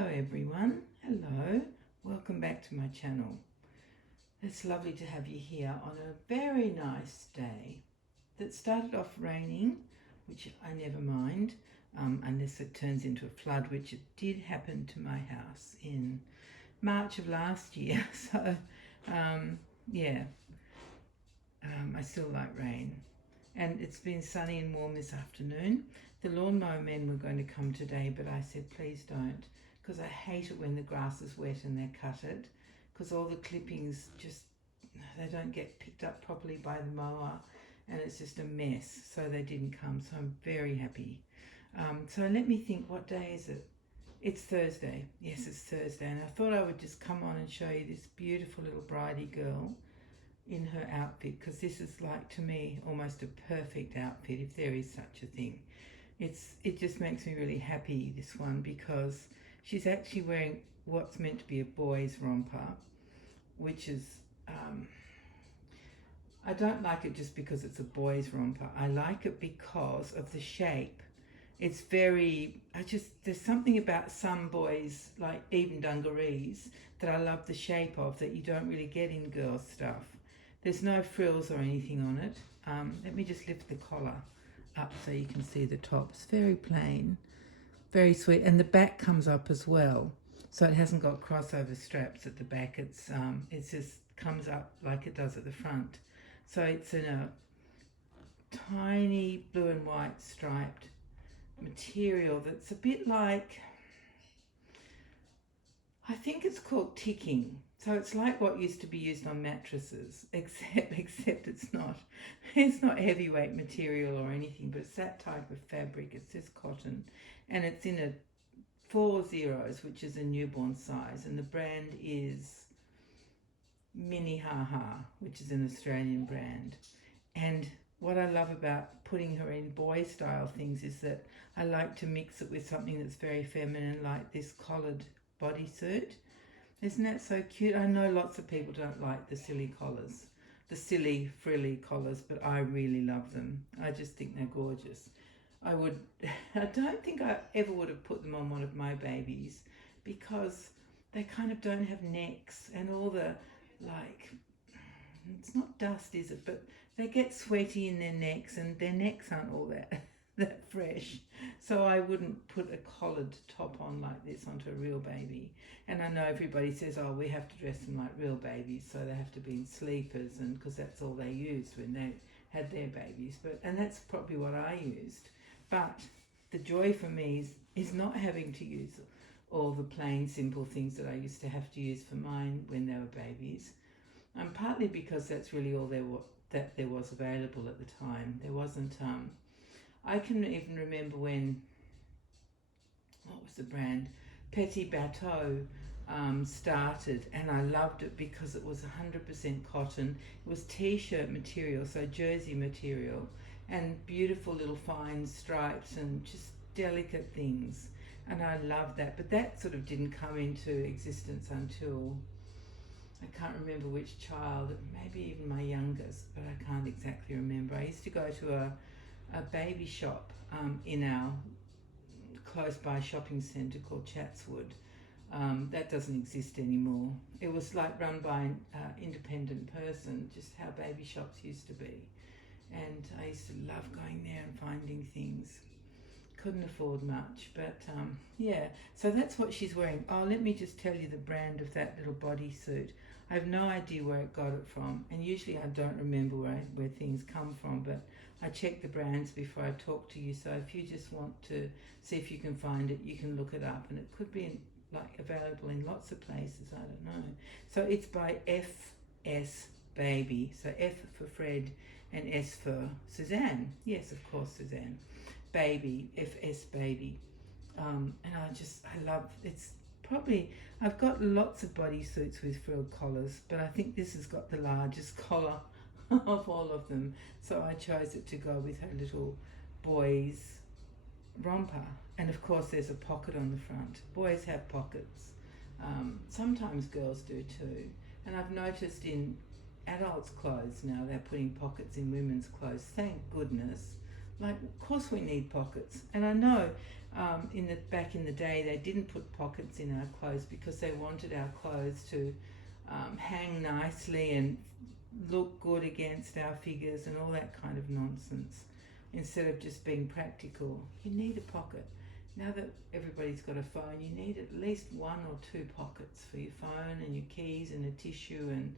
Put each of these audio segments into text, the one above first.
Hello everyone, hello, welcome back to my channel. It's lovely to have you here on a very nice day that started off raining, which I never mind, unless it turns into a flood, which it did happen to my house in March of last year. So yeah, I still like rain. And it's been sunny and warm this afternoon. The lawnmower men were going to come today, but I said please don't, because I hate it when the grass is wet and they cut it, because all the clippings just, they don't get picked up properly by the mower and it's just a mess. So they didn't come, so I'm very happy. So let me think, what day is it? It's Thursday. Yes, it's Thursday, and I thought I would just come on and show you this beautiful little bridey girl in her outfit, because this is, like, to me, almost a perfect outfit, if there is such a thing. It just makes me really happy, this one, because she's actually wearing what's meant to be a boy's romper, which is I don't like it just because it's a boy's romper. I like it because of the shape. It's very, there's something about some boys, like even dungarees, that I love the shape of, that you don't really get in girls' stuff. There's no frills or anything on it. Let me just lift the collar up so you can see the top. It's very plain, very sweet, and the back comes up as well. So it hasn't got crossover straps at the back. It's just comes up like it does at the front. So it's in a tiny blue and white striped material that's a bit like, I think it's called ticking. So it's like what used to be used on mattresses, except it's not. It's not heavyweight material or anything, but it's that type of fabric. It's just cotton, and it's in a 4 zeros, which is a newborn size, and the brand is Mini Ha Ha, which is an Australian brand. And what I love about putting her in boy style things is that I like to mix it with something that's very feminine, like this collared bodysuit. Isn't that so cute? I know lots of people don't like the silly collars, the silly frilly collars, but I really love them. I just think they're gorgeous. I don't think I ever would have put them on one of my babies, because they kind of don't have necks, and all the, like, it's not dust, is it? But they get sweaty in their necks, and their necks aren't all that fresh. So I wouldn't put a collared top on like this onto a real baby. And I know everybody says, oh, we have to dress them like real babies, so they have to be in sleepers, and because that's all they used when they had their babies. And that's probably what I used. But the joy for me is not having to use all the plain, simple things that I used to have to use for mine when they were babies. Partly because that's really all there was available at the time. There wasn't, I can even remember when, what was the brand? Petit Bateau started, and I loved it because it was 100% cotton. It was t-shirt material, so jersey material, and beautiful little fine stripes and just delicate things. And I loved that, but that sort of didn't come into existence until, I can't remember which child, maybe even my youngest, but I can't exactly remember. I used to go to a baby shop in our close by shopping centre called Chatswood. That doesn't exist anymore. It was like run by an independent person, just how baby shops used to be. And I used to love going there and finding things. Couldn't afford much, but yeah, so that's what she's wearing. Oh, let me just tell you the brand of that little bodysuit. I have no idea where it got it from, and usually I don't remember where things come from, but I check the brands before I talk to you. So if you just want to see if you can find it, you can look it up, and it could be available in lots of places, I don't know. So it's by FS Baby, so F for Fred and S for Suzanne. Yes, of course, Suzanne. Baby, FS Baby. And I love, it's probably, I've got lots of bodysuits with frilled collars, but I think this has got the largest collar of all of them. So I chose it to go with her little boy's romper. And of course there's a pocket on the front. Boys have pockets. Sometimes girls do too. And I've noticed in adults' clothes now they're putting pockets in women's clothes. Thank goodness. Like, of course we need pockets. And I know back in the day they didn't put pockets in our clothes because they wanted our clothes to hang nicely and look good against our figures and all that kind of nonsense, instead of just being practical. You need a pocket. Now that everybody's got a phone, you need at least one or two pockets for your phone and your keys and a tissue and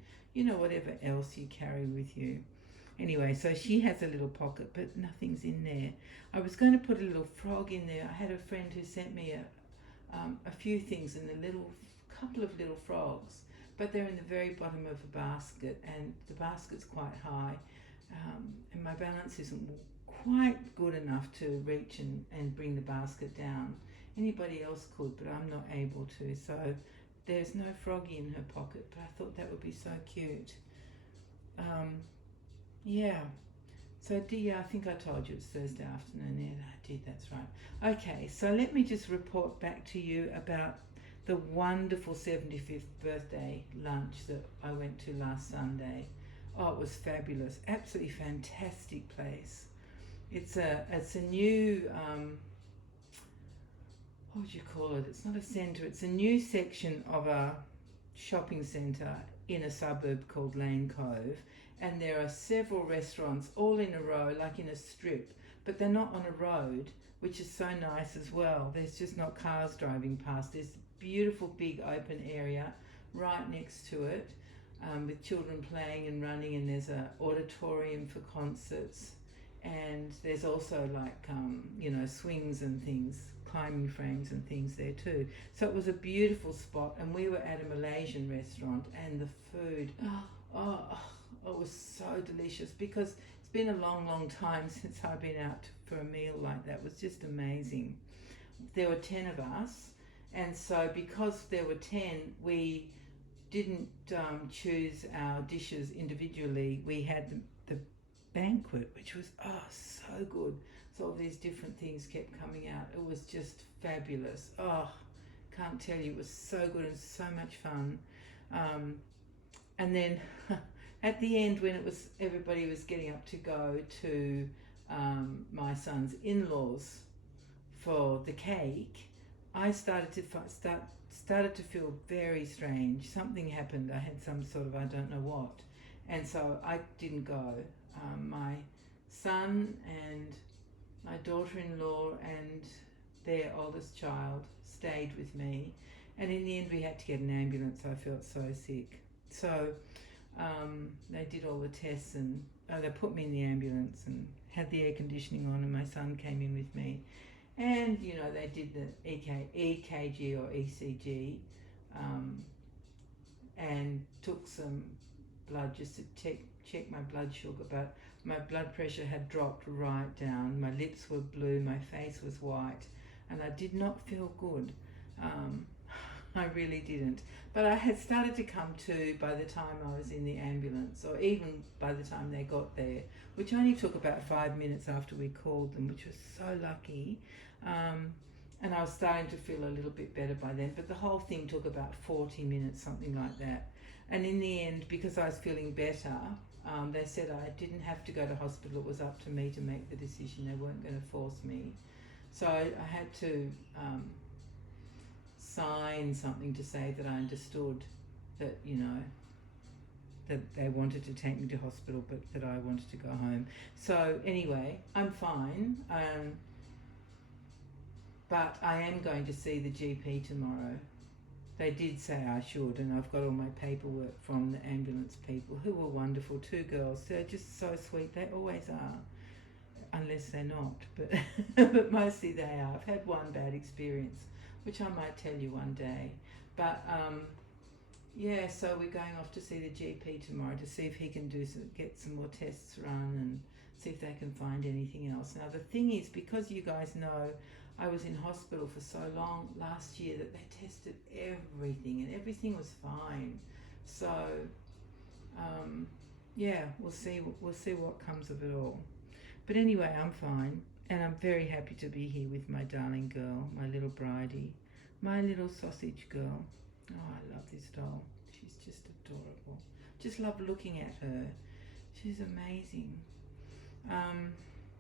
whatever else you carry with you. Anyway, so she has a little pocket, but nothing's in there. I was going to put a little frog in there. I had a friend who sent me a few things and couple of little frogs, but they're in the very bottom of a basket, and the basket's quite high, and my balance isn't quite good enough to reach and bring the basket down. Anybody else could, but I'm not able to. So there's no froggy in her pocket, but I thought that would be so cute. Yeah. So I think I told you it's Thursday afternoon. Yeah, I did, that's right. Okay, so let me just report back to you about the wonderful 75th birthday lunch that I went to last Sunday. Oh, it was fabulous. Absolutely fantastic place. It's a new, what would you call it? It's not a centre. It's a new section of a shopping centre in a suburb called Lane Cove. And there are several restaurants all in a row, like in a strip, but they're not on a road, which is so nice as well. There's just not cars driving past. There's a beautiful big open area right next to it, with children playing and running, and there's an auditorium for concerts, and there's also like swings and things, climbing frames and things there too. So it was a beautiful spot, and we were at a Malaysian restaurant, and the food, it was so delicious, because it's been a long time since I've been out for a meal like that. It was just amazing. There were 10 of us, and so because there were 10, we didn't choose our dishes individually. We had the banquet, which was so good. So all these different things kept coming out. It was just fabulous. Can't tell you, it was so good and so much fun. And then at the end, when everybody was getting up to go to my son's in-laws for the cake, I started to feel very strange. Something happened. I had some sort of, I don't know what, and so I didn't go. My son and my daughter-in-law and their oldest child stayed with me, and in the end we had to get an ambulance. I felt so sick. So they did all the tests, and they put me in the ambulance and had the air conditioning on, and my son came in with me, and they did the EKG or ECG, and took some blood just to check my blood sugar, but my blood pressure had dropped right down. My lips were blue, my face was white, and I did not feel good. I really didn't. But I had started to come to by the time I was in the ambulance, or even by the time they got there, which only took about 5 minutes after we called them, which was so lucky. And I was starting to feel a little bit better by then, but the whole thing took about 40 minutes, something like that. And in the end, because I was feeling better, they said I didn't have to go to hospital. It was up to me to make the decision. They weren't going to force me. So I had to sign something to say that I understood that, that they wanted to take me to hospital, but that I wanted to go home. So anyway, I'm fine. But I am going to see the GP tomorrow. They did say I should, and I've got all my paperwork from the ambulance people, who were wonderful. 2 girls. They're just so sweet. They always are, unless they're not. But but mostly they are. I've had one bad experience, which I might tell you one day. But yeah, so we're going off to see the GP tomorrow to see if he can get some more tests run and see if they can find anything else. Now the thing is, because you guys know I was in hospital for so long last year, that they tested everything and everything was fine. So yeah, we'll see what comes of it all. But anyway, I'm fine, and I'm very happy to be here with my darling girl, my little bridie, my little sausage girl. Oh, I love this doll. She's just adorable. Just love looking at her. She's amazing.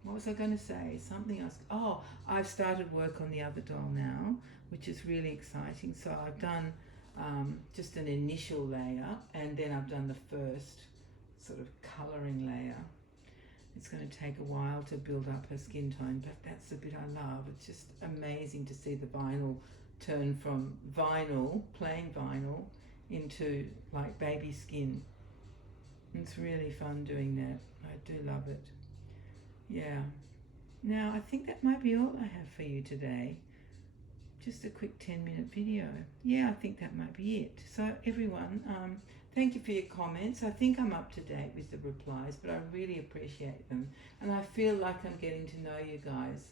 What was I going to say? Something else. Oh, I've started work on the other doll now, which is really exciting. So I've done just an initial layer, and then I've done the first sort of colouring layer. It's going to take a while to build up her skin tone, but that's the bit I love. It's just amazing to see the vinyl turn from vinyl, plain vinyl, into like baby skin. It's really fun doing that. I do love it. Yeah. Now, I think that might be all I have for you today. Just a quick 10-minute video. Yeah, I think that might be it. So everyone, thank you for your comments. I think I'm up to date with the replies, but I really appreciate them. And I feel like I'm getting to know you guys.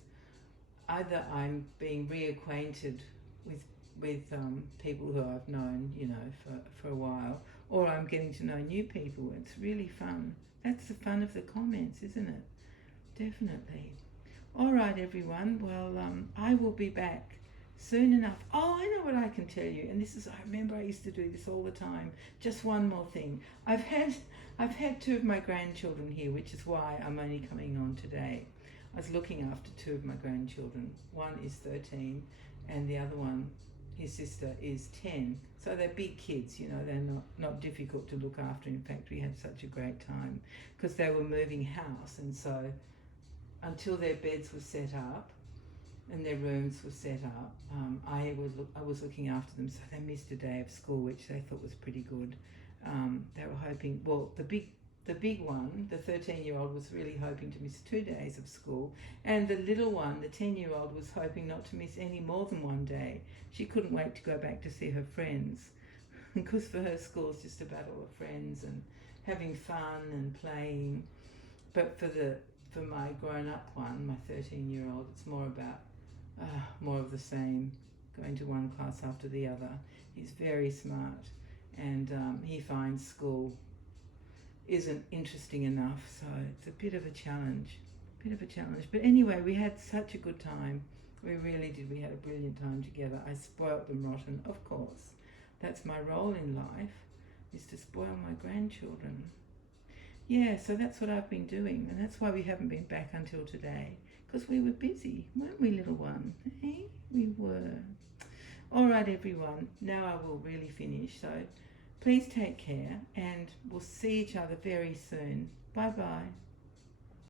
Either I'm being reacquainted with people who I've known, you know, for a while, or I'm getting to know new people. It's really fun. That's the fun of the comments, isn't it? Definitely. All right, everyone. Well, I will be back soon enough. Oh, I know what I can tell you. And this is, I remember I used to do this all the time. Just one more thing. I've had two of my grandchildren here, which is why I'm only coming on today. I was looking after two of my grandchildren. One is 13 and the other one, his sister, is 10. So they're big kids, you know, they're not difficult to look after. In fact, we had such a great time because they were moving house, and so until their beds were set up and their rooms were set up, I was looking after them, so they missed a day of school, which they thought was pretty good. They were hoping, well, the big one, the 13-year-old, was really hoping to miss 2 days of school, and the little one, the 10-year-old, was hoping not to miss any more than 1 day. She couldn't wait to go back to see her friends, because for her school's just about all her friends and having fun and playing. But for my grown-up one, my 13-year-old, it's more about more of the same, going to one class after the other. He's very smart, and he finds school isn't interesting enough, so it's a bit of a challenge. But anyway, we had such a good time. We really did. We had a brilliant time together. I spoilt them rotten, of course. That's my role in life, is to spoil my grandchildren. Yeah, so that's what I've been doing, and that's why we haven't been back until today, because we were busy, weren't we, little one? Hey, we were. All right, everyone, now I will really finish, so please take care, and we'll see each other very soon. Bye-bye.